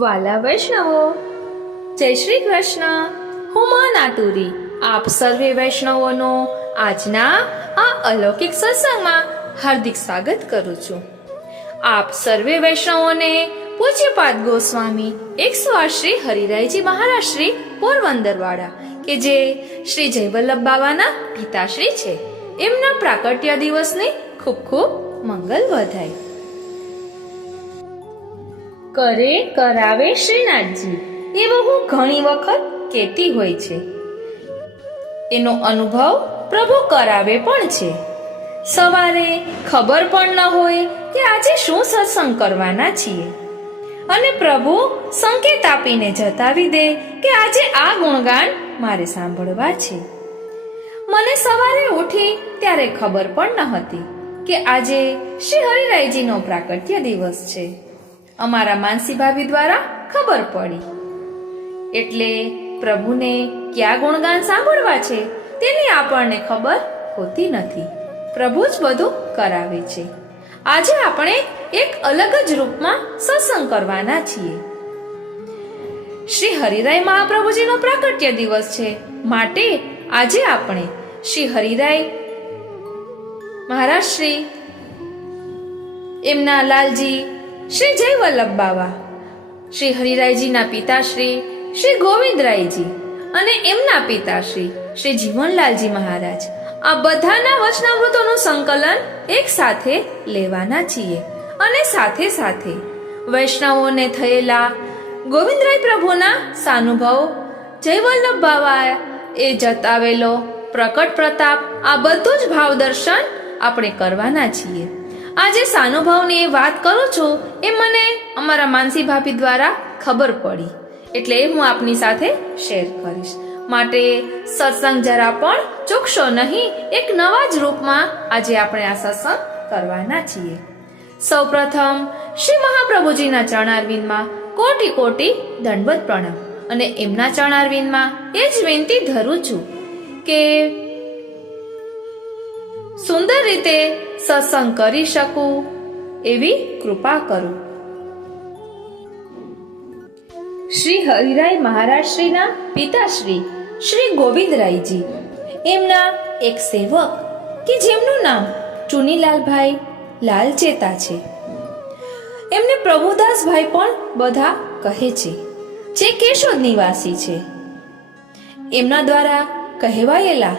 વાલા વૈષ્ણવો, જય શ્રી કૃષ્ણ. હું મા નાતુરી આપ સર્વે વૈષ્ણવોનો આજના આ અલૌકિક સત્સંગમાં હાર્દિક સ્વાગત કરું છું. આપ સર્વે વૈષ્ણવોને પૂજ્યપાદ ગોસ્વામી 108 શ્રી હરિરાયજી મહારાજ શ્રી પોરબંદરવાળા કે જે શ્રી જયવલ્લભ બાવાના પિતાશ્રી છે, એમના પ્રાકટ્ય દિવસની ખૂબ ખૂબ મંગલ વધાય. કરે કરાવે શ્રીનાથજી એવું હું ઘણી વખત કહેતી હોય છે. એનો અનુભવ પ્રભુ કરાવે પણ છે. સવારે ખબર પણ ન હોય કે આજે શું સત્સંગ કરવાના છીએ, અને પ્રભુ સંકેત આપીને જતાવી દે કે આજે આ ગુણગાન મારે સાંભળવા છે. મને સવારે ઉઠી ત્યારે ખબર પણ ન હતી કે આજે શ્રી હરિરાયજીનો પ્રાકટ્ય દિવસ છે. અમારા માનસી ભાભી દ્વારા ખબર પડી. એટલે પ્રભુને કયા ગુણગાન સાંભળવા છે તેની આપણને ખબર હોતી નથી. પ્રભુ જ બધું કરાવે છે. આજે આપણે એક અલગ જ રૂપમાં સત્સંગ કરવાના છીએ. શ્રી હરિરાય મહાપ્રભુજીનો પ્રાકટ્ય દિવસ છે, માટે આજે આપણે શ્રી હરિરાય મહારાજ શ્રી, એમના લાલજી શ્રી જયવલ્લભ બાવા, શ્રી હરિરાયજીના પિતાશ્રી શ્રી ગોવિંદરાયજી અને એમના પિતાશ્રી શ્રી જીવનલાલજી મહારાજ, આ બધાના વચનામૃતોનું સંકલન એક સાથે લેવાના છીએ. અને સાથે સાથે વૈષ્ણવોને થયેલા ગોવિંદરાય પ્રભુના સાનુભવ, જયવલ્લભ બાવા એ જતાવેલો પ્રકટ પ્રતાપ, આ બધું જ ભાવ દર્શન આપણે કરવાના છીએ. આજે સાનુભાવની એ વાત કરું છું એ મને અમારા માનસી ભાભી દ્વારા ખબર પડી, એટલે હું આપની સાથે શેર કરીશ. માટે સત્સંગ જરા પણ ચૂકશો નહીં. એક નવા જ રૂપમાં આજે આપણે આ સત્સંગ કરવાના છીએ. સૌપ્રથમ શ્રી મહાપ્રભુજીના ચરણારવિંદમાં કોટી કોટી દંડવત પ્રણામ, અને એમના ચરણારવિંદમાં એ જ વિનંતી ધરું છું કે સુંદર રીતે સત્સંગ કરી શકું એવી કૃપા કરો. શ્રી હરિરાય મહારાજ શ્રીના પિતાશ્રી શ્રી ગોવિંદરાયજી, એમના એક સેવક કે જેમનું નામ ચુનીલાલભાઈ લાલચેતા છે. એમને પ્રભુદાસભાઈ પણ બધા કહે છે, જે કેશોદ નિવાસી છે. એમના દ્વારા કહેવાયેલા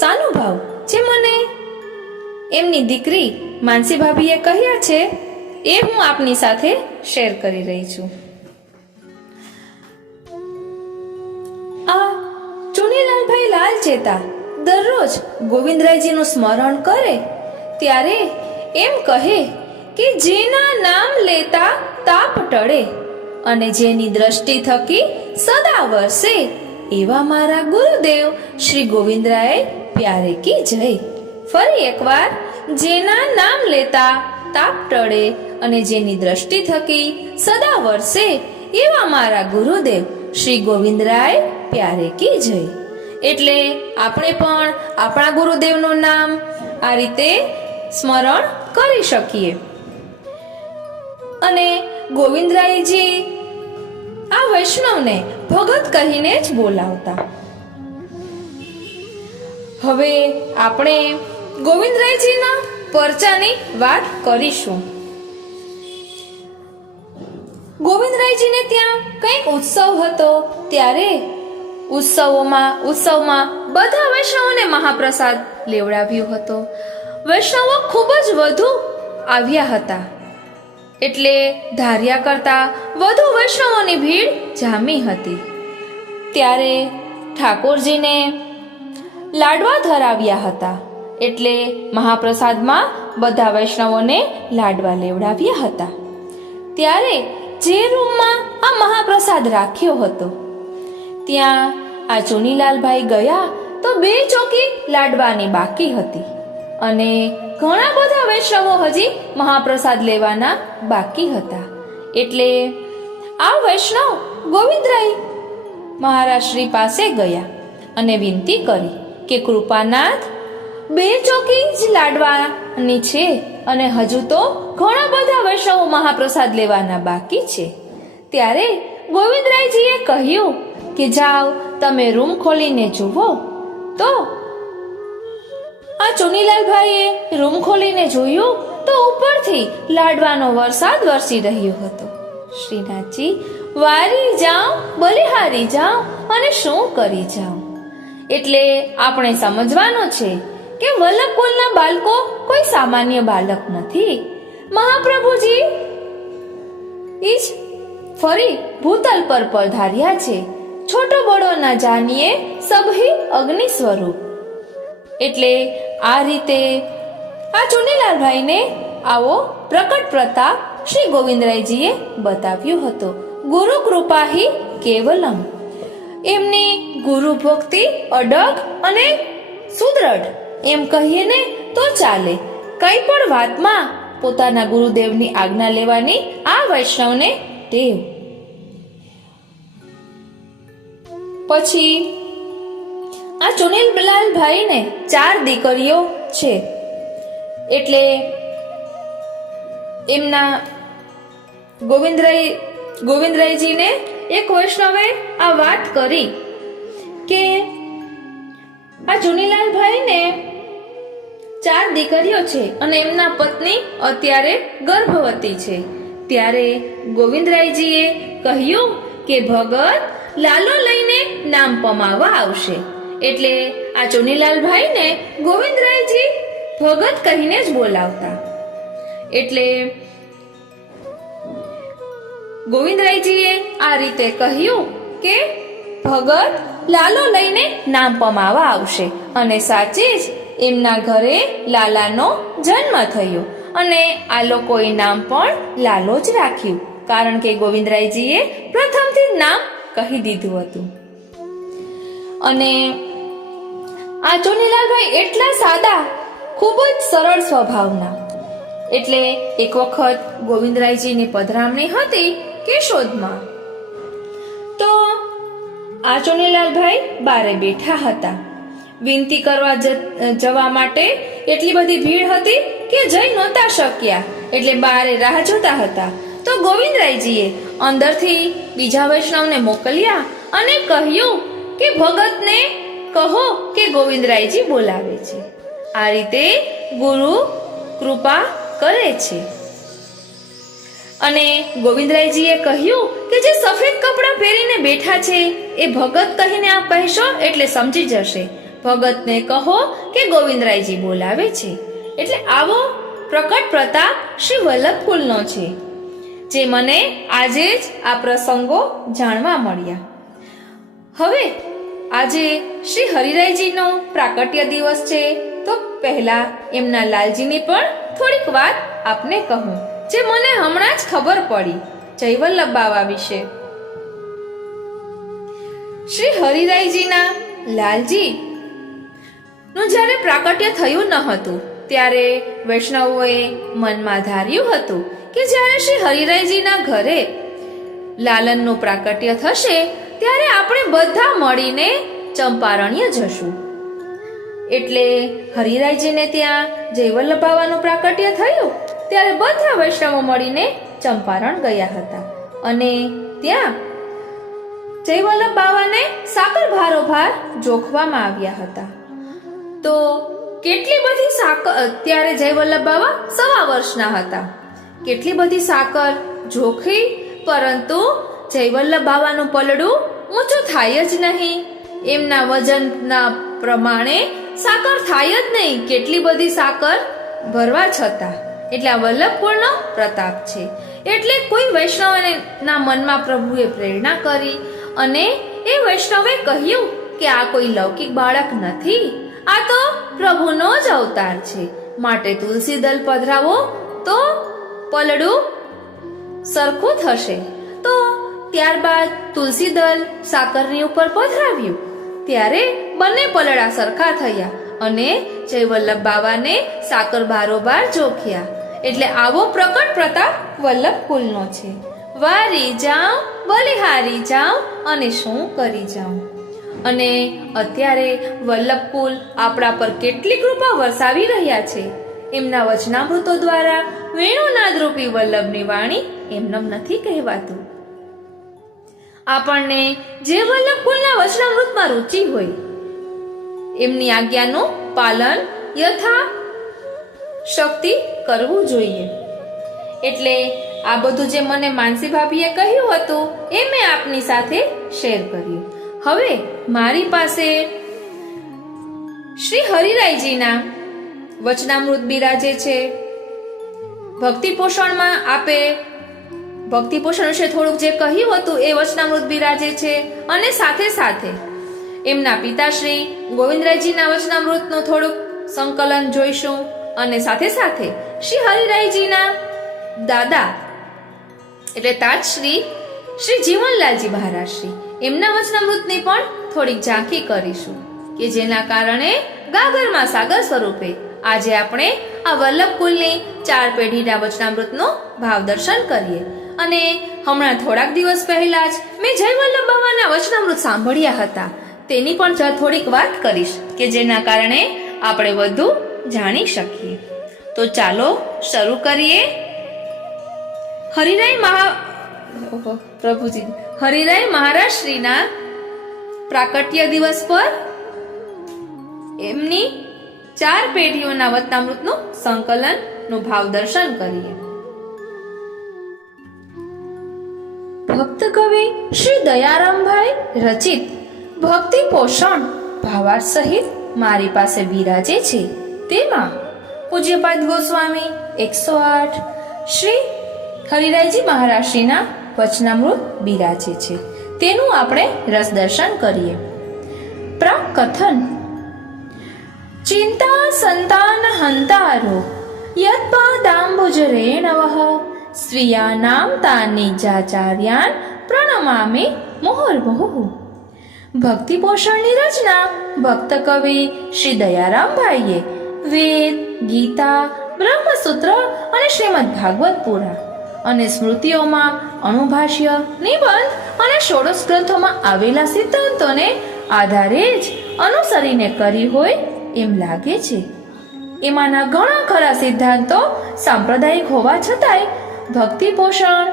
સાનુભાવ જે મને એમની દીકરી માનસી ભાભીએ કહ્યા છે, એ હું આપની સાથે શેર કરી રહી છું. આ ચુનીલાલભાઈ લાલચેતા દરરોજ ગોવિંદરાયજીનું સ્મરણ કરે ત્યારે એમ કહે કે જેના નામ લેતા તાપ ટળે અને જેની દ્રષ્ટિ થકી સદા વરસે, એવા મારા ગુરુદેવ શ્રી ગોવિંદરાય પ્યારે કી જય. ફરી એકવાર, જેના નામ લેતા તાપ ટળે અને જેની દ્રષ્ટિ થકી સદા વરસે, એવા મારા ગુરુદેવ શ્રી ગોવિંદરાય પ્યારે કી જય. એટલે આપણે પણ આપણા ગુરુદેવનું નામ આ રીતે સ્મરણ કરી શકીએ. અને ગોવિંદરાયજી આ વૈષ્ણવને ભગત કહીને જ બોલાવતા. હવે આપણે ગોવિંદરાયજીના પરચાની વાત કરીશું. ગોવિંદરાયજીને ત્યાં કંઈક ઉત્સવ હતો, ત્યારે ઉત્સવમાં બધા વૈષ્ણવોને મહાપ્રસાદ લેવડાવ્યો હતો. વૈષ્ણવો ખૂબ જ વધુ આવ્યા હતા, એટલે ધાર્યા કરતા વધુ વૈષ્ણવોની ભીડ જામી હતી. ત્યારે ઠાકોરજીને લાડવા ધરાવ્યા હતા, એટલે મહાપ્રસાદમાં બધા વૈષ્ણવોને લાડવા લેવડાવ્યા હતા. ત્યારે જે રૂમમાં આ મહાપ્રસાદ રાખ્યો હતો, ત્યાં આ ચુનીલાલભાઈ ગયા તો 2 ચોકી લાડવાની બાકી હતી, અને ઘણા બધા વૈષ્ણવો હજી મહાપ્રસાદ લેવાના બાકી હતા. એટલે આ વૈષ્ણવ ગોવિંદરાય મહારાજ શ્રી પાસે ગયા અને વિનંતી કરી કે કૃપાનાથ, 2 ચોકી જ લાડવાની છે અને હજુ તો ઘણા બધા વૈષ્ણવો મહાપ્રસાદ લેવાના બાકી છે. ત્યારે ગોવિંદરાયજીએ કહ્યું કે જાઓ તમે રૂમ ખોલીને જુઓ. તો આ ચુનીલાલભાઈએ રૂમ ખોલીને જોયું તો ઉપરથી લાડવાનો વરસાદ વરસી રહ્યો હતો. શ્રીનાથજી વારી જાઉં બલિહારી જાઉં અને શું કરી જાઉં. એટલે આપણે સમજવાનું છે કે વલ્લભકુલના બાળકો કોઈ સામાન્ય બાળક નથી. મહાપ્રભુજી ઈજ ફરી ભૂતલ પર પધાર્યા છે. છોટો બડો ન જાણીએ સભી અગ્નિ સ્વરૂપ. એટલે આ રીતે આ ચુનીલાલભાઈને આવો પ્રકટ પ્રતાપ શ્રી ગોવિંદરાયજીએ બતાવ્યો હતો. ગુરુ કૃપાહી કેવલમ. એમની ગુરુ ભક્તિ અડગ અને સુદ્રઢ એમ કહીએ ને તો ચાલે. કઈ પણ વાતમાં પોતાના ગુરુદેવની આજ્ઞા લેવાની આ વૈષ્ણવને ટેવ. પછી આ ચુનીલાલભાઈને 4 દીકરીઓ છે. એટલે એમના ગોવિંદરાયજીને એક વૈષ્ણવે આ વાત કરી કે આ ચુનીલાલભાઈને 4 દીકરીઓ છે અને એમના પત્ની અત્યારે ગર્ભવતી છે. ત્યારે ગોવિંદરાયજીએ કહ્યું કે ભગત લાલો લઈને નામ પમાવવા આવશે. એટલે આ ચુનીલાલભાઈને ગોવિંદરાયજી ભગત કહીને જ બોલાવતા. એટલે ગોવિંદરાયજીએ આ રીતે કહ્યું કે ભગત લાલો લઈને નામ પમાવવા આવશે. અને સાચે જ એમના ઘરે લાલાનો જન્મ થયો અને આ લોકોએ નામ પણ લાલો જ રાખ્યું. કારણ કે ગોવિંદરાયજીએ પ્રથમથી નામ કહી દીધું હતું. અને આ ચુનીલાલભાઈ એટલા સાદા, ખૂબ જ સરળ સ્વભાવના. એટલે એક વખત ગોવિંદરાયજીની પધરામણી હતી કેશોદમાં. તો આ ચુનીલાલભાઈ બારે બેઠા હતા. વિનંતી કરવા જવા માટે એટલી બધી ભીડ હતી કે જઈ નહોતા શક્યા. એટલે બારે રાહ જોતા હતા. તો ગોવિંદરાયજીએ અંદરથી બીજા વૈષ્ણવને મોકલ્યા અને કહ્યું કે ભગતને કહો કે ગોવિંદરાયજી બોલાવે છે. આ રીતે ગુરુ કૃપા કરે છે. અને ગોવિંદરાયજીએ કહ્યું કે જે સફેદ કપડાં પહેરીને બેઠા છે એ ભગત કહીને આપ કહેશો એટલે સમજી જશે. ભગતને કહો કે ગોવિંદરાયજી બોલાવે છે. એટલે આવો પ્રકટ પ્રતાપ શ્રી વલ્લભકુલનો છે, જે મને આજે જ આ પ્રસંગો જાણવા મળ્યા. હવે આજે શ્રી હરિરાયજીનો પ્રાકટ્ય દિવસ છે. તો પહેલા એમના લાલજીની પણ થોડીક વાત આપને કહું, જે મને હમણાં જ ખબર પડી જયવલ્લભ બાવા વિશે. શ્રી હરિરાયજીના લાલજી નું જ્યારે પ્રાકટ્ય થયું ન હતું ત્યારે વૈષ્ણવોએ મનમાં ધાર્યું હતું કે જ્યારે શ્રી હરિરાયજીના ઘરે લાલનનું પ્રાકટ્ય થશે ત્યારે આપણે બધા મળીને ચંપારણ્ય જશું. એટલે હરિરાયજીને ત્યાં જયવલ્લભ બાવાનું પ્રાકટ્ય થયું ત્યારે બધા વૈષ્ણવો મળીને ચંપારણ ગયા હતા. અને ત્યાં જયવલ્લભ બાવાને સાકર ભારોભાર જોખવામાં આવ્યા હતા. તો કેટલી બધી સાકર, ત્યારે જયવલ્લભ બાવા 1.25 વર્ષના હતા. કેટલી બધી સાકર જોખી, પરંતુ જયવલ્લભ બાવાનું પલડું ઊંચું થાય જ નહીં. એમના વજનના પ્રમાણે સાકર થાય જ નહીં, કેટલી બધી સાકર ભરવા છતાં. એટલે આ વલ્લભકુળનો પ્રતાપ છે. એટલે કોઈ વૈષ્ણવના મનમાં પ્રભુએ પ્રેરણા કરી અને એ વૈષ્ણવે કહ્યું કે આ કોઈ લૌકિક બાળક નથી, આ તો પ્રભુનો જ અવતાર છે. માટે તુલસી દલ પધરાવો તો પલડું સરખું થશે. તો ત્યારબાદ તુલસી દલ સાકરની ઉપર પધરાવ્યું ત્યારે બંને પલડા સરખા થયા અને જયવલ્લભ બાવાને સાકર બારોબાર જોખ્યા. એટલે આવો પ્રકટ પ્રતાપ વલ્લભકુલનો છે. વારી જાઉં બલિહારી જાઉં અને શું કરી જાઉં. અને અત્યારે વલ્લભકુલ આપણા પર કેટલી કૃપા વરસાવી રહ્યા છે. એમના વચનામૃતો દ્વારા વેણુનાદ રૂપી વલ્લભની વાણી એમનેમ નથી કહેવાતું. આપણને જે વલ્લભ કુલના વચનામૃતમાં રુચિ હોય એમની આજ્ઞાનું પાલન યથા શક્તિ કરવું જોઈએ. એટલે આ બધું જે મને માનસી ભાભીએ કહ્યું હતું એ મેં આપની સાથે શેર કર્યું. હવે મારી પાસે શ્રી હરિરાયજીના વચનામૃત બિરાજે છે. ભક્તિ પોષણમાં આપે ભક્તિ પોષણ વિશે થોડુંક જે કહ્યું હતું એ વચનામૃત બિરાજે છે, અને સાથે સાથે એમના પિતાશ્રી ગોવિંદરાયજીના વચનામૃતનું થોડુંક સંકલન જોઈશું, અને સાથે સાથે શ્રી હરિરાયજીના દાદા એટલે તાજશ્રી શ્રી જીવનલાલજી મહારાજશ્રી એમના વચનામૃતની પણ થોડીક ઝાંખી કરીશું, કે જેના કારણે ગાગરમાં સાગર સ્વરૂપે આજે આપણે આ વલ્લભ કુલની 4 પેઢીના વચનામૃતનું ભાવ દર્શન કરીએ. અને હમણાં થોડાક દિવસ પહેલા જ મેં જય વલ્લભ બાવાના વચનામૃત સાંભળ્યા હતા, તેની પણ થોડીક વાત કરીશ, કે જેના કારણે આપણે વધુ જાણી શકીએ. તો ચાલો શરૂ કરીએ. હરિરાય મહારાજ શ્રીના પ્રાકટ્ય દિવસ પર એમની 4 પેઢીઓના વચનામૃતનું સંકલનનું ભાવ દર્શન કરીએ. ભક્ત કવિ શ્રી દયારામભાઈ રચિત ભક્તિ પોષણ ભાવાર્થ સહિત મારી પાસે બિરાજે છે. તેમાં પૂજ્યપાદ ગોસ્વામી 108 શ્રી હરિરાયજી મહારાજશ્રીના વચનામૃત બિરાજે છે. તેનું આપણે રસ દર્શન કરીએ. પ્રાક કથન ચિંતા સંતાન હંતારો યત્પાદાંબુજ રેણવઃ સ્વીયાનામ તાનિજાચાર્યાન પ્રણમામિ મુહુર્મુહુ. ભક્તિ પોષણની રચના ભક્ત કવિ શ્રી દયારામભાઈએ વેદ, ગીતા, બ્રહ્મસૂત્ર અને શ્રીમદ ભાગવત પુરાણ અને સ્મૃતિઓમાં અણુભાષ્ય, નિબંધ અને ષોડશ ગ્રંથોમાં આવેલા સિદ્ધાંતોને આધારે જ અનુસરીને કરી હોય એમ લાગે છે. એમાંના ઘણા ખરા સિદ્ધાંતો સાંપ્રદાયિક હોવા છતાંય ભક્તિ પોષણ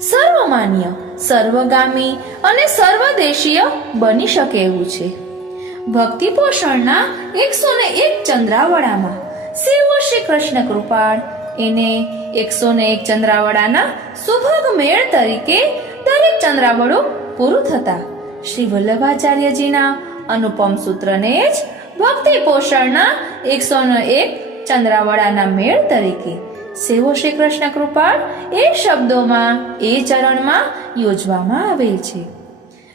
સર્વમાન્ય, સર્વગામી અને સર્વદેશીય બની શકે એવું છે. ભક્તિ પોષણના 101 ચંદ્રાવળામાં સેવો શ્રી કૃષ્ણ કૃપાળ એને 101 ચંદ્રાવળાના સુભગ મેળ તરીકે દરેક ચંદ્રાવળું પૂરું થતા શ્રી વલ્લભાચાર્યજીના અનુપમ સૂત્રને જ ભક્તિ પોષણના 101 ચંદ્રાવળાના મેળ તરીકે સેવો શ્રી કૃષ્ણ કૃપાળ એ શબ્દોમાં એ ચરણમાં યોજવામાં આવેલ છે.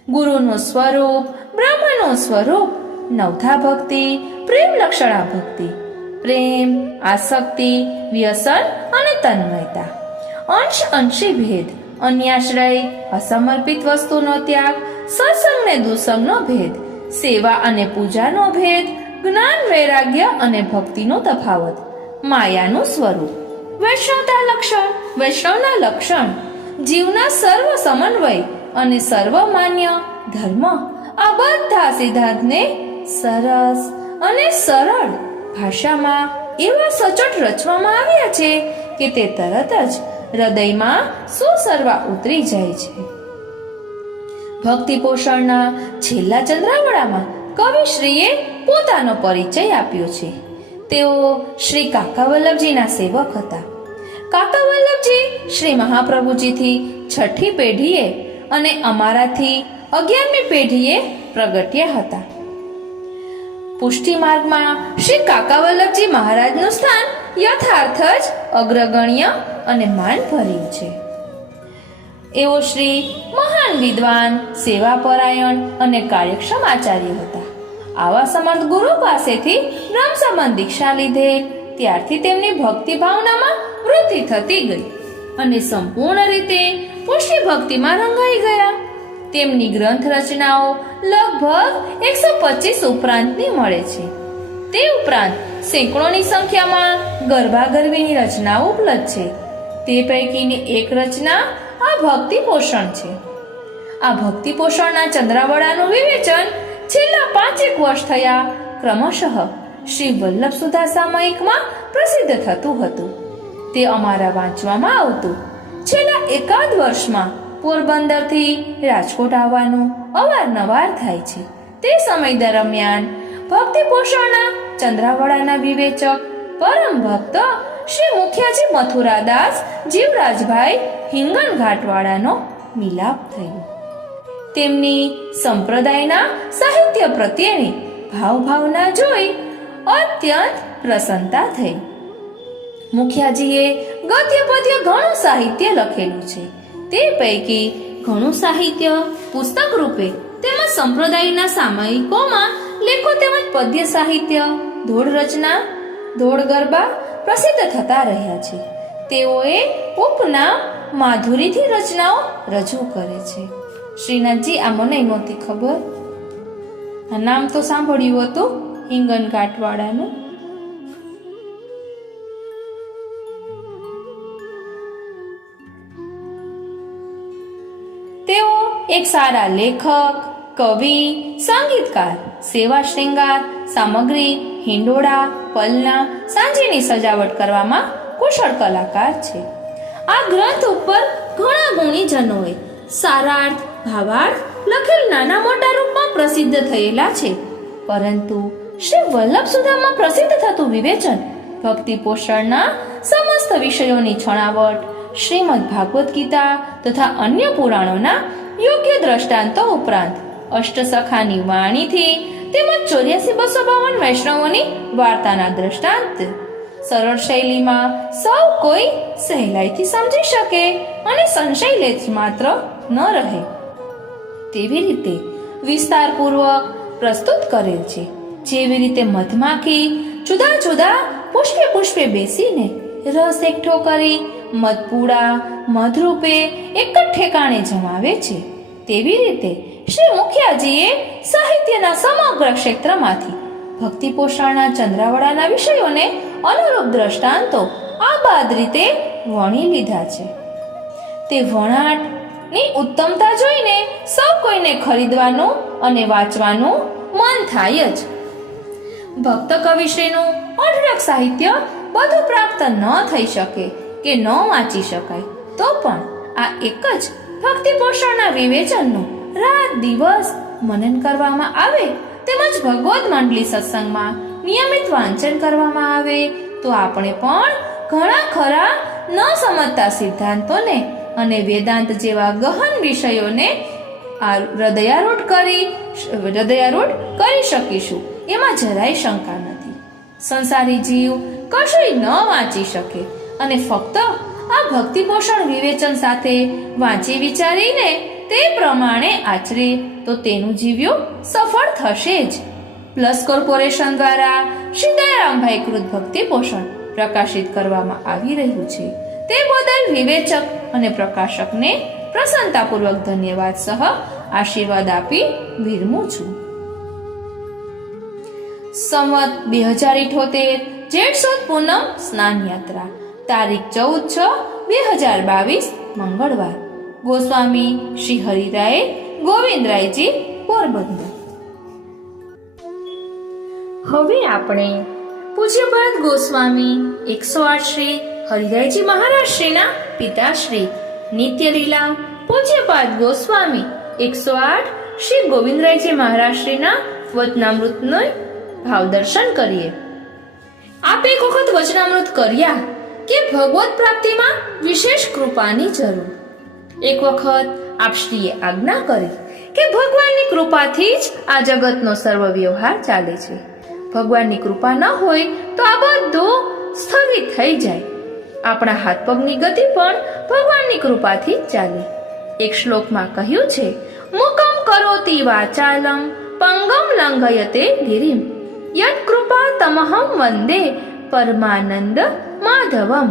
ગુરુનું સ્વરૂપ, બ્રહ્મનું સ્વરૂપ, નવધા ભક્તિ, પ્રેમ લક્ષણા ભક્તિ, પ્રેમ, આસક્તિ, વ્યસન અને તન્મયતા, અંશ અંશી ભેદ, અન્યાશ્રય, અસમર્પિત વસ્તુનો ત્યાગ, સત્સંગ ને દુસંગનો ભેદ, સેવા અને પૂજાનો ભેદ, જ્ઞાન વૈરાગ્ય અને ભક્તિનો તફાવત, માયાનું સ્વરૂપ, વૈષ્ણવના લક્ષણ, જીવના સર્વ સમન્વય અને સર્વમાન્ય ધર્મ, આ બધા સિદ્ધાંતને સરસ અને સરળ ભાષામાં એવા સચોટ રચવામાં આવ્યા છે કે તે તરત જ હૃદયમાં સુસરવા ઉતરી જાય છે. ભક્તિ પોષણના છેલ્લા ચંદ્રાવળામાં કવિશ્રીએ પોતાનો પરિચય આપ્યો છે. તેઓ શ્રી કાકા વલ્લભજીના સેવક હતા. કાકા વલ્લભજી શ્રી મહાપ્રભુજીથી 6ઠી પેઢીએ અને અમારાથી 11મી પેઢીએ પ્રગટ્યા હતા. પુષ્ટિ માર્ગમાં શ્રી કાકા વલ્લભજી મહારાજનું સ્થાન યથાર્થ જ અગ્રગણ્ય અને માનભર્યું છે. એઓ શ્રી મહાન વિદ્વાન, સેવાપરાયણ અને કાર્યક્ષમ આચાર્ય હતા. આવા સમર્થ ગુરુ પાસેથી બ્રહ્મ સંબંધ દીક્ષા લીધેલ ત્યારથી તેમની ભક્તિ ભાવનામાં વૃદ્ધિ થતી ગઈ અને સંપૂર્ણ રીતે પુષ્ટિ ભક્તિમાં રંગાઈ ગયા. તેમની ગ્રંથ રચનાઓ લગભગ 125 ઉપરાંતની મળે છે. તે ઉપરાંત સેંકડોની સંખ્યામાં ગરબા-ગરબીની રચનાઓ ઉપલબ્ધ છે. તે પૈકીની એક રચના આ ભક્તિ પોષણ છે. આ ભક્તિ પોષણના ચંદ્રાવળાનું વિવેચન છેલ્લા 5 વર્ષ થયા ક્રમશઃ શ્રી વલ્લભ સુધા સામયિકમાં પ્રસિદ્ધ થતું હતું. તે અમારા વાંચવામાં આવતું. છેલ્લા એકાદ વર્ષમાં પોરબંદરથી રાજકોટ આવવાનું અવારનવાર થાય છે. તે સમય દરમિયાન ભક્તિ પોષણના ચંદ્રાવડાના વિવેચક પરમ ભક્ત શ્રી મુખિયાજી મથુરાદાસ જીવરાજભાઈ હિંગણ ઘાટવાળાનો મિલાપ થયો. તેમની સંપ્રદાયના સાહિત્ય પ્રત્યેની ભાવના જોઈ અત્યંત પ્રસન્નતા થઈ. મુખિયાજીએ ગદ્ય પદ્ય ઘણું સાહિત્ય લખેલું છે. તે પૈકી ઘણું સાહિત્ય પુસ્તક રૂપે તેમજ સંપ્રદાયના સામયિકોમાં લેખો તેમજ પદ્ય સાહિત્ય, ધોળ રચના, ધોળ ગરબા પ્રસિદ્ધ થતા રહ્યા છે. તેઓએ ઉપનામ માધુરીથી રચનાઓ રજૂ કરે છે. શ્રીનાથજી, આ મને નહોતી ખબર. આ નામ તો સાંભળ્યું હતું હિંગણ ઘાટવાળાનું. તેઓ એક સારા લેખક, કવિ, સંગીતકાર, સેવા શ્રૃંગાર સામગ્રી, હિંડોળા, પલના, સાંજેની સજાવટ કરવામાં કુશળ કલાકાર છે. આ ગ્રંથ ઉપર ઘણા ગુણીજનોએ સારાર્થ, ભાવાર્થ લખેલ નાના મોટા રૂપમાં પ્રસિદ્ધ થયેલા છે. પરંતુ શ્રી વલ્લભ સુદામાં પ્રસિદ્ધ થતું વિવેચન ભક્તિ પોષણના સમસ્ત વિષયોની છણાવટ, શ્રીમદ ભાગવત ગીતા તથા અન્ય પુરાણોના યોગ્ય દ્રષ્ટાંતો ઉપરાંત અષ્ટસખાની વાણીથી તેમજ 84,252 વૈષ્ણવોની વાર્તાના દ્રષ્ટાંત સરળ શૈલીમાં સૌ કોઈ સહેલાઈથી સમજી શકે અને સંશય લેશ માત્ર ન રહે તેવી રીતે વિસ્તારપૂર્વક પ્રસ્તુત કરેલ છે. જેવી રીતે મધમાખી જુદા જુદા પુષ્પે બેસીને રસ એકઠો કરી મધપૂડા મધરૂપે એક જ ઠેકાણે જમાવે છે, તેવી રીતે શ્રી મુખિયાજીએ સાહિત્યના સમગ્ર ક્ષેત્રમાંથી ભક્તિ પોષણના ચંદ્રાવડાના વિષયોને અનુરૂપ દ્રષ્ટાંતો આબાદ રીતે વણી લીધા છે. તે વણાટની ઉત્તમતા જોઈને સૌ કોઈને ખરીદવાનું અને વાંચવાનું મન થાય જ. ભક્ત કવિશ્રીનું અઢળક સાહિત્ય બધું પ્રાપ્ત ન થઈ શકે કે ન વાંચી શકાય તો પણ આ એક જ ભક્તિ પોષણના વિવેચનનું રાત દિવસ મનન કરવામાં આવે તેમજ ભગવદ મંડળી સત્સંગમાં નિયમિત વાંચન કરવામાં આવે તો આપણે પણ ઘણા ખરા ન સમજતા સિદ્ધાંતોને અને વેદાંત જેવા ગહન વિષયોને હૃદયારૂઢ કરી શકીશું. એમાં જરાય શંકા નથી. સંસારી જીવ કશુંય ન વાંચી શકે અને ફક્ત આ ભક્તિ પોષણ વિવેચન સાથે વાંચી વિચારીને તે પ્રમાણે આચરે તો તેનું જીવ્યું સફળ થશે જ. પ્લસ કોર્પોરેશન દ્વારા શ્રી દયારામભાઈ કૃત ભક્તિ પોષણ પ્રકાશિત કરવામાં આવી રહ્યું છે. તે બદલ વિવેચક અને પ્રકાશકને પ્રસન્નતાપૂર્વક ધન્યવાદ સહ આશીર્વાદ આપી વિરમું છું. સંવત 2078 જેઠ સુદ પૂનમ સ્નાન યાત્રા તારીખ 14/6/2022 મંગળવાર. ગોસ્વામી શ્રી હરિરાય ગોવિંદરાયજી, પોરબંદર. હવે આપણે પૂજ્યપાદ ગોસ્વામી 108 શ્રી હરિરાયજી મહારાજ શ્રીના પિતાશ્રી નિત્યલીલા પૂજ્યપાદ ગોસ્વામી 108 શ્રી ગોવિંદરાયજી મહારાજ શ્રીના વચનામૃતનો ભાવ દર્શન કરીએ. આપ એક વખત વચનામૃત કર્યા કે ભગવત પ્રાપ્તિમાં વિશેષ કૃપાની જરૂર. એક વખત આપ શ્રીએ આજ્ઞા કરી કે ભગવાનની કૃપાથી જ આ જગતનો સર્વ વ્યવહાર ચાલે છે. ભગવાનની કૃપા ન હોય તો આ બધું સ્થગિત થઈ જાય. આપણા હાથ પગની ગતિ પણ ભગવાનની કૃપાથી જ ચાલે. એક શ્લોકમાં કહ્યું છે, મુકમ કરોતિ વાચાલમ પંગમ લંઘયતે ગિરિમ યત કૃપા તમહમ વંદે પરમાનંદ માધવમ.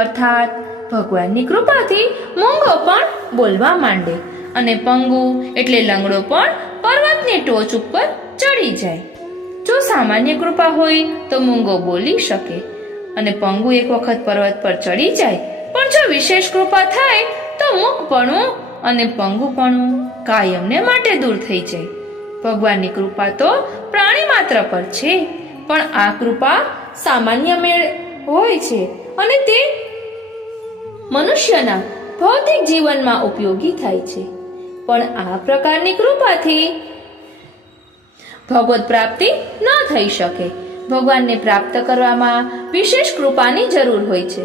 અર્થાત ભગવાનની કૃપાથી મૂંગો પણ બોલવા માંડે અને પંગુ એટલે લંગડો પણ પર્વતની ટોચ ઉપર ચડી જાય. જો સામાન્ય કૃપા હોય તો મૂંગો બોલી શકે અને પંગુ એક વખત પર્વત પર ચડી જાય, પણ જો વિશેષ કૃપા થાય તો મૂકપણું અને પંગુપણું કાયમને માટે દૂર થઈ જાય. ભગવાનની કૃપા તો પ્રાણી માત્ર પર છે, પણ આ કૃપા સામાન્ય મેળ હોય છે અને તે મનુષ્યના ભૌતિક જીવનમાં ઉપયોગી થાય છે, પણ આ પ્રકારની કૃપાથી ભગવત પ્રાપ્તિ ન થઈ શકે. ભગવાનને પ્રાપ્ત કરવામાં વિશેષ કૃપાની જરૂર હોય છે.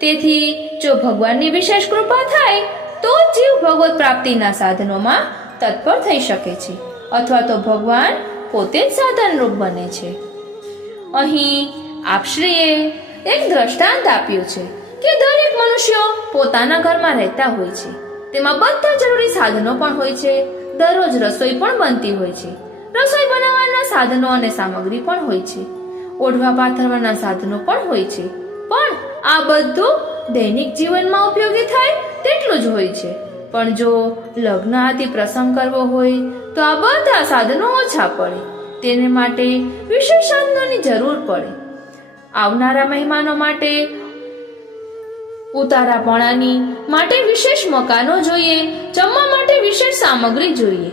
તેથી જો ભગવાનની વિશેષ કૃપા થાય તો જીવ ભગવત પ્રાપ્તિના સાધનોમાં તત્પર થઈ શકે છે, અથવા તો ભગવાન પોતે જ સાધનરૂપ બને છે. અહીં આપશ્રીએ એક દ્રષ્ટાંત આપ્યું છે કે દરેક મનુષ્યો પોતાના ઘરમાં રહેતા હોય છે. તેમાં બધા જરૂરી સાધનો પણ હોય છે. દરરોજ રસોઈ પણ બનતી હોય છે. રસોઈ બનાવવાના સાધનો અને સામગ્રી પણ હોય છે. ઓઢવા પાથરવાના સાધનો પણ હોય છે. પણ આ બધું દૈનિક જીવનમાં ઉપયોગી થાય તેટલું જ હોય છે. પણ જો લગ્ન આદિ પ્રસંગ કરવો હોય તો આ બધા સાધનો ઓછા પડે. તેને માટે વિશેષ સાધનોની જરૂર પડે. આવનારા મહેમાનો માટે ઉતારાપણાની માટે વિશેષ મકાનો જોઈએ. જમવા માટે વિશેષ સામગ્રી જોઈએ.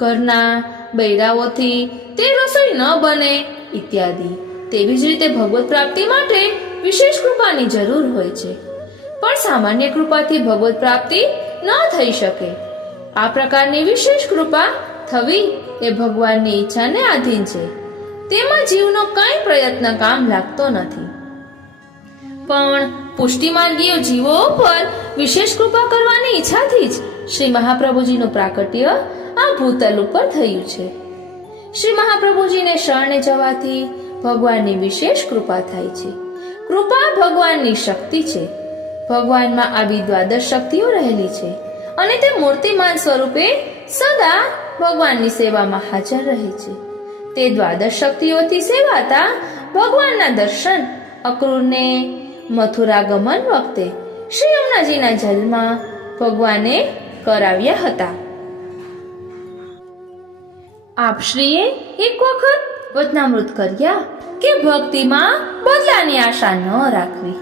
ઘરના બૈરાઓથી તે રસોઈ ન બને ઇત્યાદિ. તેવી જ રીતે ભગવત પ્રાપ્તિ માટે વિશેષ કૃપાની જરૂર હોય છે. પણ સામાન્ય કૃપાથી ભગવત પ્રાપ્તિ ન થઈ શકે. આ પ્રકારની વિશેષ કૃપા થવી એ ભગવાનની ઈચ્છાને આધીન છે. તેમાં જીવનો કંઈ પ્રયત્ન કામ લાગતો નથી. પણ પુષ્ટિમાર્ગીય જીવો પર વિશેષ કૃપા કરવાની ઈચ્છાથી જ શ્રી મહાપ્રભુજીનું પ્રાકટ્ય આ ભૂતલ ઉપર થયું છે. શ્રી મહાપ્રભુજીને શરણે જવાથી ભગવાનની વિશેષ કૃપા થાય છે. કૃપા ભગવાનની શક્તિ છે. ભગવાનમાં આવી દ્વાદશ શક્તિઓ રહેલી છે અને તે મૂર્તિમાન સ્વરૂપે સદા ભગવાનની સેવામાં હાજર રહે છે. તે દ્વાદશ શક્તિઓથી સેવાતા ભગવાનના દર્શન અક્રૂરને મથુરા ગમન વખતે શ્રી યમુનાજીના જલમાં ભગવાને કરાવ્યા હતા. આપશ્રીએ એક વખત વચનામૃત કર્યા કે ભક્તિમાં બદલાની આશા ન રાખવી.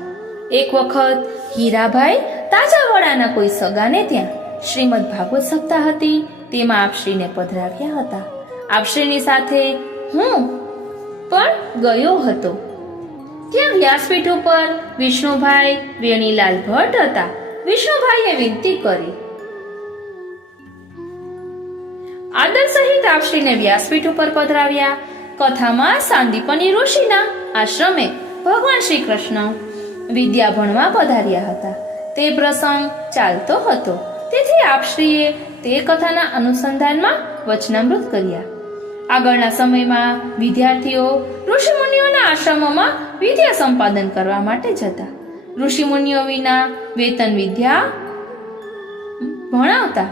એક વખત હીરાભાઈ તાજાવાડાના કોઈ સગાને ત્યાં શ્રીમદ ભાગવત સપ્તાહ હતી. તેમાં આપશ્રીને પધરાવ્યા હતા. આપશ્રીની સાથે હું પણ ગયો હતો. ત્યાં વ્યાસપીઠ ઉપર વિષ્ણુભાઈ વેણીલાલ ભટ્ટ હતા. વિષ્ણુભાઈએ વિનંતી કરી. આદર સહિત આપશ્રીને વ્યાસપીઠ ઉપર પધરાવ્યા. કથામાં સાંદીપની ઋષિના આશ્રમે ભગવાન શ્રી કૃષ્ણ વિદ્યા ભણવા પધાર્યા હતા. તે પ્રસંગ ચાલતો હતો. તેથી આપશ્રીએ તે કથાના અનુસંધાનમાં વચનામૃત કર્યા. આગળના સમયમાં વિદ્યાર્થીઓ ઋષિમુનિઓના આશ્રમોમાં વિદ્યા સંપાદન કરવા માટે જતા. ઋષિમુનિઓ વિના વેતન વિદ્યા ભણાવતા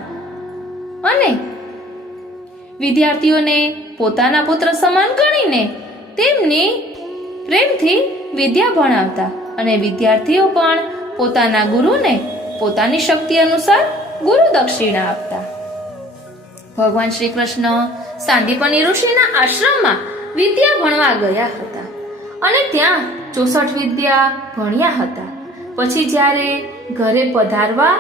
અને વિદ્યાર્થીઓને પોતાના પુત્ર સમાન ગણીને તેમની પ્રેમથી વિદ્યા ભણાવતા અને વિદ્યાર્થીઓ પણ પોતાના ગુરુને પોતાની શક્તિ અનુસાર ગુરુ દક્ષિણા આપતા. ભગવાન શ્રી કૃષ્ણ સાંદીપની ઋષિના આશ્રમમાં વિદ્યા ભણવા ગયા હતા અને ત્યાં 64 વિદ્યા ભણ્યા હતા. પછી જ્યારે ઘરે પધારવા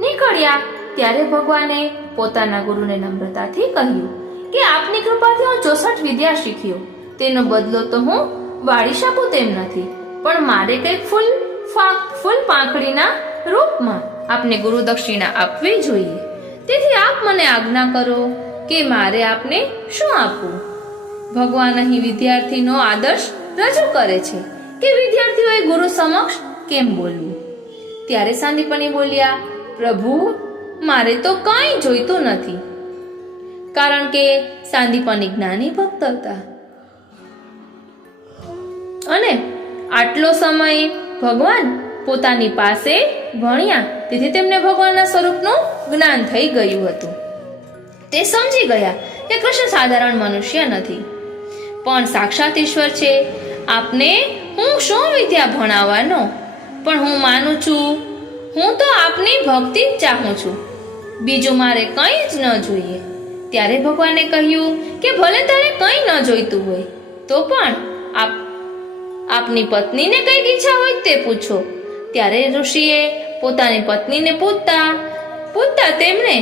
નીકળ્યા ત્યારે ભગવાને પોતાના ગુરુને નમ્રતાથી કહ્યું કે આપની કૃપાથી હું 64 વિદ્યા શીખ્યો. તેનો બદલો તો હું વાળી શકું તેમ નથી, પણ મારે કંઈક ફૂલ પાંખડીના રૂપમાં આપને ગુરુ દક્ષિણા આપવી જોઈએ. તેથી આપ મને આજ્ઞા કરો કે મારે આપને શું આપવું. ભગવાન અહીં વિદ્યાર્થીનો આદર્શ રજૂ કરે છે કે વિદ્યાર્થીઓએ ગુરુ સમક્ષ કેમ બોલવું. ત્યારે સાંદીપની બોલ્યા, પ્રભુ મારે તો કંઈ જોઈતું નથી. કારણ કે સાંદીપની જ્ઞાની ભક્ત હતા અને આટલો સમય ભગવાન પોતાની પાસે ભણ્યા, તેથી તેમને ભગવાનના સ્વરૂપનું જ્ઞાન થઈ ગયું હતું. તે સમજી ગયા કે કૃષ્ણ સાધારણ મનુષ્ય નથી, પણ સાક્ષાત ઈશ્વર છે. આપને હું શું વિદ્યા ભણાવવાનો, પણ હું માનું છું હું તો આપની ભક્તિ જ ચાહું છું. બીજું મારે કંઈ જ ન જોઈએ. ત્યારે ભગવાને કહ્યું કે ભલે તારે કંઈ ન જોઈતું હોય તો પણ આપની પત્નીને કઈક ઈચ્છા હોય તે પૂછો. ત્યારે ઋષિએ પોતાની પત્નીને પૂછતા તેમણે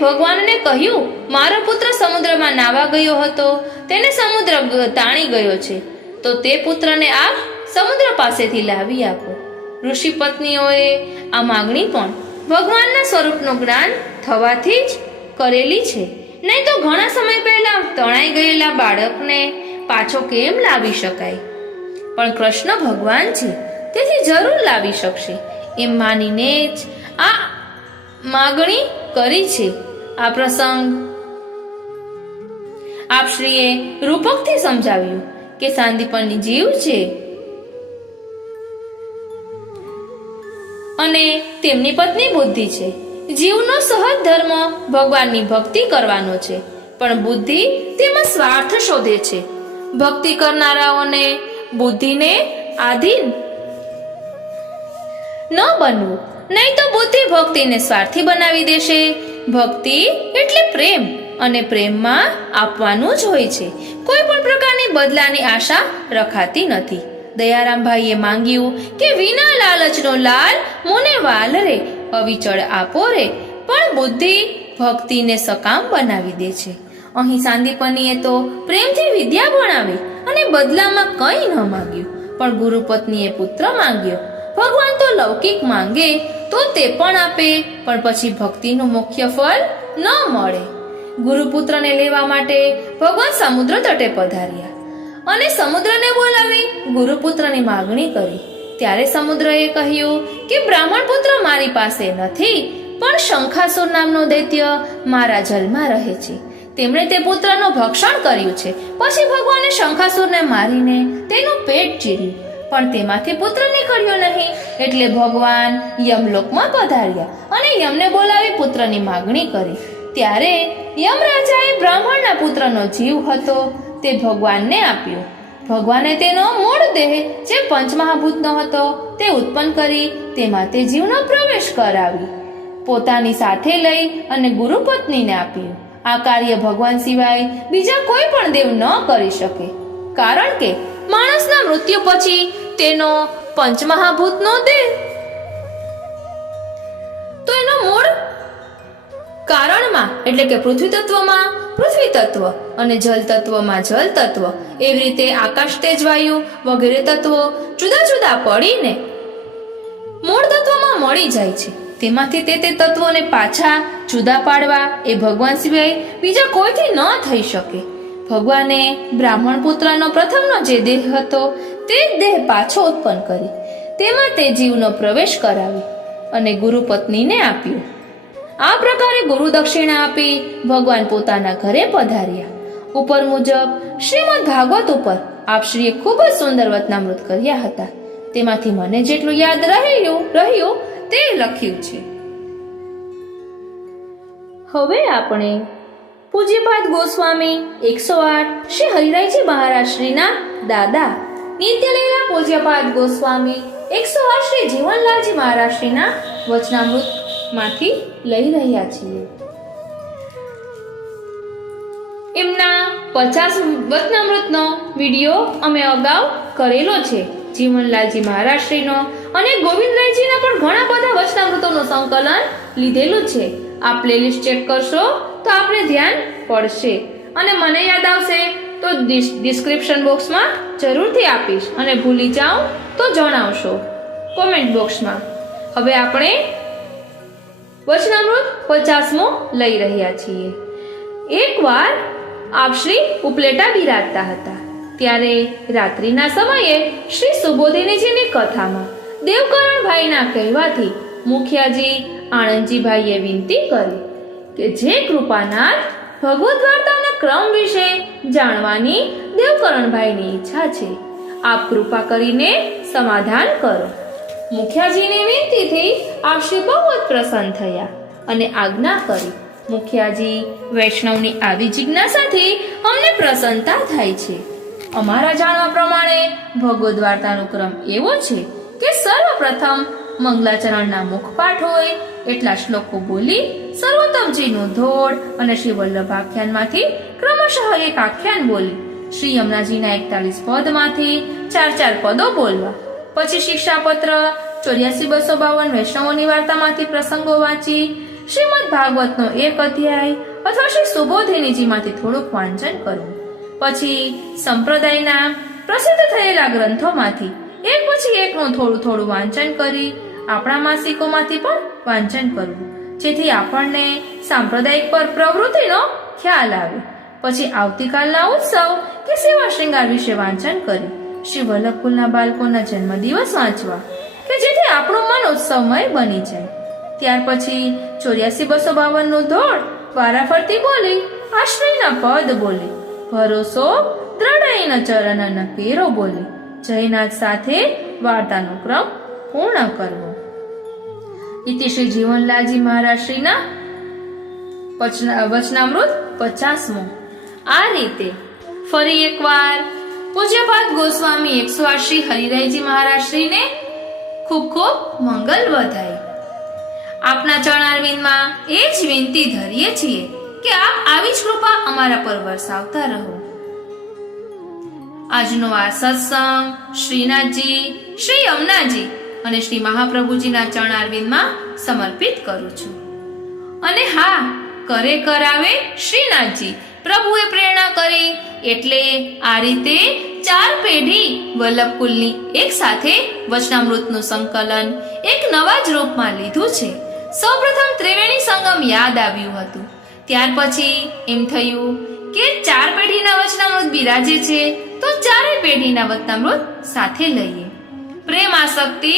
ભગવાનને કહ્યું, મારો પુત્ર સમુદ્રમાં નાવા ગયો હતો, તેને સમુદ્ર તાણી ગયો છે, તો તે પુત્રને આપ સમુદ્ર પાસેથી લાવી આપો. ઋષિ પત્નીઓએ આ માગણી પણ ભગવાનના સ્વરૂપનું જ્ઞાન થવાથી જ કરેલી છે. નહીં તો ઘણા સમય પહેલા તણાઈ ગયેલા બાળકને પાછો કેમ લાવી શકાય? પણ કૃષ્ણ ભગવાન છે, તેથી જરૂર લાવી શકશે એમ માનીને જ આ માગણી કરી છે. આ પ્રસંગ આપશ્રીએ રૂપકથી સમજાવ્યું કે સાંદીપની જીવ છે અને તેમની પત્ની બુદ્ધિ છે. જીવનો સહજ ધર્મ ભગવાનની ભક્તિ કરવાનો છે, પણ બુદ્ધિ તેમાં સ્વાર્થ શોધે છે. ભક્તિ કરનારાઓને બુદ્ધિને આધીન ન બનવું, નહીં તો બુદ્ધિ ભક્તિને સ્વાર્થી બનાવી દેશે. ભક્તિ એટલે પ્રેમ, અને પ્રેમમાં આપવાનું જ હોય છે. કોઈ પણ પ્રકારની બદલાની આશા રખાતી નથી. દયારામભાઈએ માંગ્યું કે વિના લાલચનો લાલ મોને વાલ રે, અવિચળ આપો રે, પણ બુદ્ધિ ભક્તિને સકામ બનાવી દે છે. અહીં સાંદીપનીએ તો પ્રેમથી વિદ્યા ભણાવી અને બદલામાં કંઈ ન માંગ્યું, પણ ગુરુપત્નીએ પુત્ર માંગ્યો. ભગવાન તો લૌકિક માંગે તો તે પણ આપે, પણ પછી ભક્તિનું મુખ્ય ફળ ન મળે. ગુરુપુત્રને લેવા માટે ભગવાન સમુદ્ર તટે પધાર્યા અને સમુદ્રને બોલાવી ગુરુપુત્રની માગણી કરી. ત્યારે સમુદ્રએ કહ્યું કે બ્રાહ્મણ પુત્ર મારી પાસે નથી, પણ શંખાસુર નામનો દૈત્ય મારા જલમાં રહે છે. તેમણે તે પુત્રનું ભક્ષણ કર્યું છે. પછી ભગવાને શંખાસુરને મારીને તેનું પેટ ચીર્યું, પણ તેમાંથી પુત્ર નીકળ્યો નહીં. એટલે ભગવાન યમલોકમાં પધાર્યા અને યમને બોલાવી પુત્રની માગણી કરી. ત્યારે યમરાજાએ બ્રાહ્મણના પુત્રનો જીવ હતો તે ભગવાનને આપ્યો. ભગવાને તેનો મૂળ દેહ જે પંચમહાભૂતનો હતો તે ઉત્પન્ન કરી તેમાં તે જીવનો પ્રવેશ કરાવી પોતાની સાથે લઈ અને ગુરુપત્નીને આપ્યું. આ કાર્ય ભગવાન સિવાય બીજા કોઈ પણ દેવ ન કરી શકે, કારણ કે માણસના મૃત્યુ પછી તેનો પંચમહાભૂતનો દેહ તો એનો મૂળ કારણમાં એટલે કે પૃથ્વી તત્વમાં પૃથ્વી તત્વ અને જલ તત્વમાં જલ તત્વ, એવી રીતે આકાશ તેજ વાયુ વગેરે તત્વો જુદા જુદા પડીને મૂળ તત્વમાં મળી જાય છે. તેમાંથી તે તત્વોને પાછા જુદા પાડવા એ ભગવાન સિવાય બીજા કોઈથી ન થઈ શકે. ભગવાને બ્રાહ્મણ પુત્રનો પ્રથમનો જે દેહ હતો તે જ દેહ પાછો ઉત્પન્ન કરી તેમાં તે જીવનો પ્રવેશ કરાવી અને ગુરુપત્નીને આપ્યો. આ પ્રકારે ગુરુ દક્ષિણા આપી ભગવાન પોતાના ઘરે પધાર્યા. ઉપર મુજબ શ્રીમદ ભાગવત ઉપર આપશ્રીએ ખૂબ જ સુંદર વચનામૃત કર્યા હતા. તેમાંથી મને જેટલું યાદ રહ્યું તે લખ્યું છે. હવે આપણે પૂજ્યપાદ ગોસ્વામી 108 શ્રી હરિરાયજી મહારાજ શ્રીના દાદા નિત્યલીલા પૂજ્યપાદ ગોસ્વામી 108 શ્રી જીવનલાલજી મહારાજ શ્રીના વચનામૃત માંથી લઈ રહ્યા છીએ. એમના 50 વચનામૃતનો વિડીયો અમે અગાઉ કરેલો છે. જીવનલાલજી મહારાજ શ્રીનો અને ગોવિંદરાયજીના પણ ઘણા બધા વચનામૃતોનું સંકલન લીધેલું છે. આ પ્લેલિસ્ટ ચેક કરશો તો આપણે ધ્યાન પડશે અને મને યાદ આવશે તો ડિસ્ક્રિપ્શન બોક્સમાં જરૂરથી આપીશ અને ભૂલી જાઉં તો જણાવશો કોમેન્ટ બોક્સમાં. હવે આપણે વચનામૃત 50મો લઈ રહ્યા છીએ. એકવાર આપશ્રી ઉપલેટા બિરાજતા હતા. ત્યારે રાત્રિના સમયે શ્રી સુબોધિનીજીની કથામાં દેવકરણભાઈના કહેવાથી મુખિયાજી આણંદજીભાઈએ વિનંતી કરી કે જે કૃપાનાથ ભગવદ્ વાર્તાના ક્રમ વિશે જાણવાની દેવકરણભાઈની ઈચ્છા છે, આપ કૃપા કરીને સમાધાન કરો. મુખિયાજીની વિનંતીથી આપશ્રી બહુ જ પ્રસન્ન થયા અને આજ્ઞા કરી. મુખિયાજી, વૈષ્ણવની આવી જિજ્ઞાસાથી અમને પ્રસન્નતા થાય છે. અમારા જાણવા પ્રમાણે ભગવદ્ વાર્તાનો ક્રમ એવો છે કે સર્વપ્રથમ મંગલાચરણના મુખપાઠ હોય એટલા શ્લોકો બોલી સર્વોત્તમજીનું ધોળ અને શ્રી વલ્લભ આખ્યાનમાંથી ક્રમશઃ એક આખ્યાન બોલી શ્રી યમુનાજીના 41 પદમાંથી 4 પદો બોલવા. પછી શિક્ષાપત્ર 84-252 વૈષ્ણવોની વાર્તામાંથી પ્રસંગો વાંચી શ્રીમદ ભાગવતનો 1 અધ્યાય અથવા શ્રી સુબોધિનીજીમાંથી થોડુંક વાંચન કરવું. પછી સંપ્રદાયના પ્રસિદ્ધ થયેલા ગ્રંથોમાંથી એક પછી એકનું થોડું થોડું વાંચન કરી આપણા માસિકોમાંથી પણ વાંચન કરવું, જેથી આપણને સાંપ્રદાયિક પર પ્રવૃત્તિનો ખ્યાલ આવે. પછી આવતીકાલના ઉત્સવ કે સેવા શૃંગાર વિશે વાંચન કરી શ્રી વલ્લભકુલના બાળકોના જન્મદિવસ વાંચવા, કે જેથી આપણું મન ઉત્સવમય બની જાય. ત્યાર પછી 84-252 નું ધોળ વારાફરતી બોલી આશ્રયના પદ બોલી, ભરોસો દ્રઢઈન ચરણન કેરો બોલી જયનાથ સાથે વાર્તાનો ક્રમ પૂર્ણ કરવો. ઇતિ શ્રી જીવનલાલજી મહારાજ શ્રીના વચનામૃત 50મો. આ રીતે ફરી એકવાર પૂજ્યપાદ ગોસ્વામી 108 શ્રી હરિરાયજી મહારાજ શ્રીને ખૂબ ખૂબ મંગલ વધાય. આપના ચરણારવિંદમાં એ જ વિનંતી ધરીએ છીએ કે આપ આવી જ કૃપા અમારા પર વરસાવતા રહો. આજનો આ સત્સંગ શ્રીનાથજી, શ્રી યમુનાજી અને શ્રી મહાપ્રભુજીના ચરણારવિંદમાં સમર્પિત કરું છું. અને હા, કરે કરાવે શ્રીનાથજી, પ્રભુએ પ્રેરણા કરી એટલે આ રીતે 4 પેઢી વલ્લભકુલની એક સાથે વચનામૃતનું સંકલન એક નવા જ રૂપમાં લીધું છે. સૌપ્રથમ ત્રિવેણી સંગમ યાદ આવ્યું હતું. ત્યાર પછી એમ થયું કે 4 પેઢીના વચનામૃત બિરાજે છે તો 4 પેઢીના વચનામૃત સાથે લઈએ. પ્રેમ, આસક્તિ,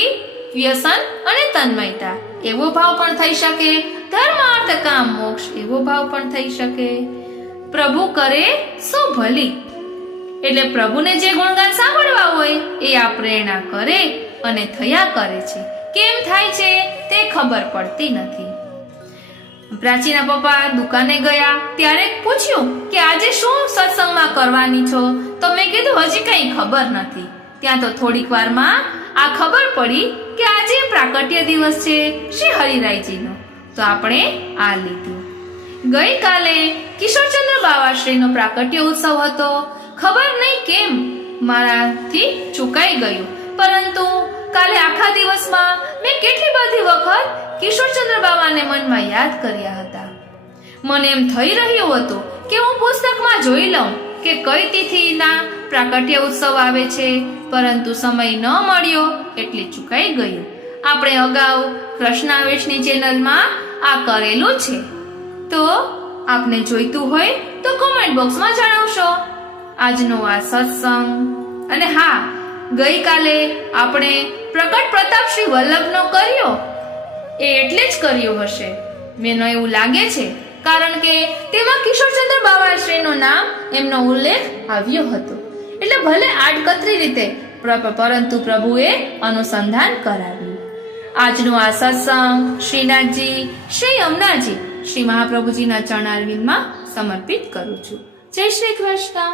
વ્યસન અને તન્મયતા એવો ભાવ પણ થઈ શકે, ધર્મ, અર્થ, કામ, મોક્ષ એવો ભાવ પણ થઈ શકે. પ્રભુ કરે સો ભલી, એટલે પ્રભુને જે ગુણગાન સાંભળવા હોય એ આ પ્રેરણા કરે અને થયા કરે છે. કેમ થાય છે તે ખબર પડતી નથી. પ્રાચીના પપ્પા દુકાને ગયા ત્યારે પૂછ્યું કે આજે શું સત્સંગમાં કરવાની છો? તો મેં કીધું હજી કઈ ખબર નથી. ત્યાં તો થોડીક વારમાં આ ખબર પડી કે આજે પ્રાકટ્ય દિવસ છે શ્રી હરિરાયજીનો. તો આપણે આ લીધું. ગઈકાલે કિશોરચંદ્ર બાવાશ્રીનો પ્રાકટ્ય ઉત્સવ હતો. ખબર નહીં કેમ મારાથી ચૂકાઈ ગયું, પરંતુ કાલે આખા દિવસમાં મેં કેટલી બધી વખત કિશોરચંદ્ર બાવાને મનમાં યાદ કર્યા હતા. મને એમ થઈ રહ્યું હતું કે હું પુસ્તકમાં જોઈ લઉં કે કઈ તિથિના પ્રાકટ્ય ઉત્સવ આવે છે, પરંતુ સમય ન મળ્યો એટલે ચૂકાઈ ગયું. આપણે અગાઉ કૃષ્ણાવેશની ચેનલમાં આ કરેલું છે, તો આપને જોઈતું હોય તો કોમેન્ટ બોક્સમાં જણાવશો. આજનો આ સત્સંગ, અને હા, ગઈકાલે આપણે પ્રકટ પ્રતાપ શ્રી વલ્લભનો કર્યો એ એટલે જ કર્યો હશે, મને એવું લાગે છે, કારણ કે તેમાં કિશોરચંદ્ર બાવાશ્રીનું નામ એમનો ઉલ્લેખ આવ્યો હતો. એટલે ભલે આડકતરી રીતે, પરંતુ પ્રભુએ અનુસંધાન કરાવ્યું. આજનો આ સત્સંગ શ્રીનાથજી, શ્રી યમુનાજી, શ્રી મહાપ્રભુજીના ચરણારવિંદમાં સમર્પિત કરું છું. જય શ્રી કૃષ્ણ.